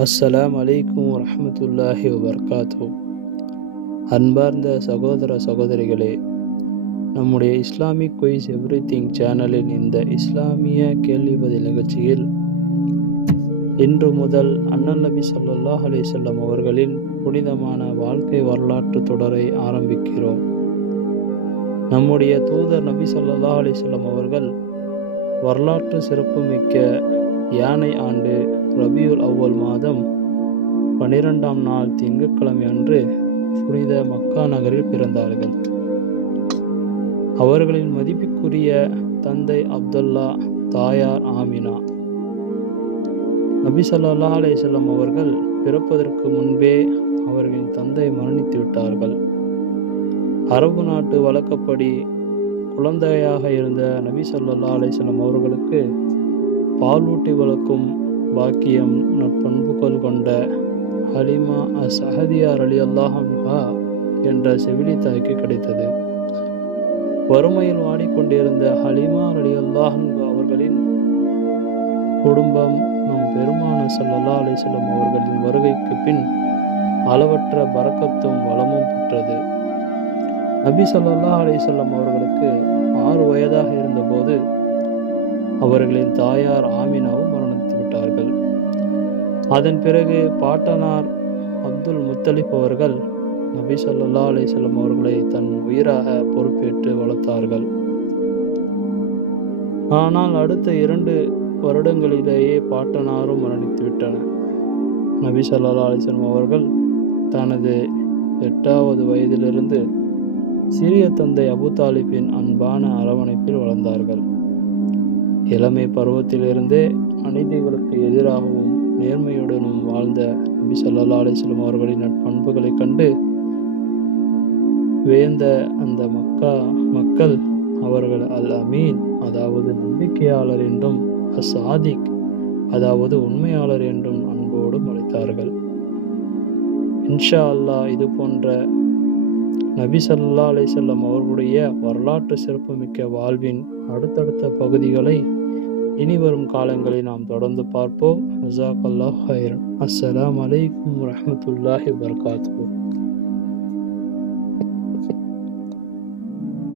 அஸ்ஸலாமு அலைக்கும் வரஹ்மத்துல்லாஹி வபரகாத்துஹு. அன்பார்ந்த சகோதர சகோதரிகளே, நம்முடைய இஸ்லாமிக் குயிஸ் எவ்ரிதிங் சேனலின் இந்த இஸ்லாமிய கேள்வி பதில் நிகழ்ச்சியில் இன்று முதல் அண்ணல் நபி ஸல்லல்லாஹு அலைஹி வஸல்லம் அவர்களின் புனிதமான வாழ்க்கை வரலாற்று தொடரை ஆரம்பிக்கிறோம். நம்முடைய தூதர் நபி ஸல்லல்லாஹு அலைஹி வஸல்லம் அவர்கள் வரலாற்று சிறப்புமிக்க யானை ஆண்டு ரபியுல் அவ்வல் மாதம் 12ஆம் நாள் திங்கட்கிழமை அன்று புனித மக்கா நகரில் பிறந்தார்கள். அவர்களின் மதிப்புக்குரிய தந்தை அப்துல்லா, தாயார் ஆமினா. நபி ஸல்லல்லாஹு அலைஹி வஸல்லம் அவர்கள் பிறப்பதற்கு முன்பே அவர்களின் தந்தை மரணித்து விட்டார்கள். அரபு நாட்டு வழக்கப்படி குழந்தையாக இருந்த நபி ஸல்லல்லாஹு அலைஹி வஸல்லம் அவர்களுக்கு பாலூட்டி வளர்க்கும் பாக்கியம் நற்பண்புகள் கொண்ட ஹலிமா அஸ்ஸஹதியா ரலியல்லாஹு அன்ஹா என்ற செவிலி தாய்க்கு கிடைத்தது. வறுமையில் வாடிக்கொண்டிருந்த ஹலிமா ரலியல்லாஹு அன்ஹா அவர்களின் குடும்பம் நம் பெருமானார் ஸல்லல்லாஹு அலைஹி வஸல்லம் அவர்களின் வருகைக்கு பின் அளவற்ற பரக்கத்தும் வளமும் பெற்றது. நபி ஸல்லல்லாஹு அலைஹி வஸல்லம் அவர்களுக்கு 6 வயதாக இருந்தபோது அவர்களின் தாயார் ஆமினாவும் மரணித்து விட்டார்கள். அதன் பிறகு பாட்டனார் அப்துல் முத்தலிப் அவர்கள் நபி ஸல்லல்லாஹு அலைஹி வஸல்லம் அவர்களை தன் உயிராக பொறுப்பேற்று வளர்த்தார்கள். ஆனால் அடுத்த 2 வருடங்களிலேயே பாட்டனாரும் மரணித்து விட்டனர். நபி ஸல்லல்லாஹு அலைஹி வஸல்லம் அவர்கள் தனது 8வது வயதிலிருந்து சிறிய தந்தை அபு தாலிபின் அன்பான அரவணைப்பில் வளர்ந்தார்கள். இளமை பருவத்திலிருந்தே அநீதிகளுக்கு எதிராகவும் நேர்மையுடனும் வாழ்ந்த நபி ஸல்லல்லாஹு அலைஹி வஸல்லம் அவர்களின் நற்பண்புகளைக் கண்டு வியந்த அந்த மக்கள் அவர்கள் அல் அமீன், அதாவது நம்பிக்கையாளர் என்றும், அஸ்ஸாதிக், அதாவது உண்மையாளர் என்றும் அன்போடு அழைத்தார்கள். இன்ஷா அல்லாஹ் இது போன்ற நபி ஸல்லல்லாஹு அலைஹி வஸல்லம் அவர்களுடைய வரலாற்று சிறப்புமிக்க வாழ்வின் அடுத்தடுத்த பகுதிகளை இனிவரும் காலங்களில் நாம் தொடர்ந்து பார்ப்போம். ஜஸாக்கல்லாஹு ஹைரன். அஸ்ஸலாமு அலைக்கும் வரஹ்மத்துல்லாஹி வபரகாத்துஹு.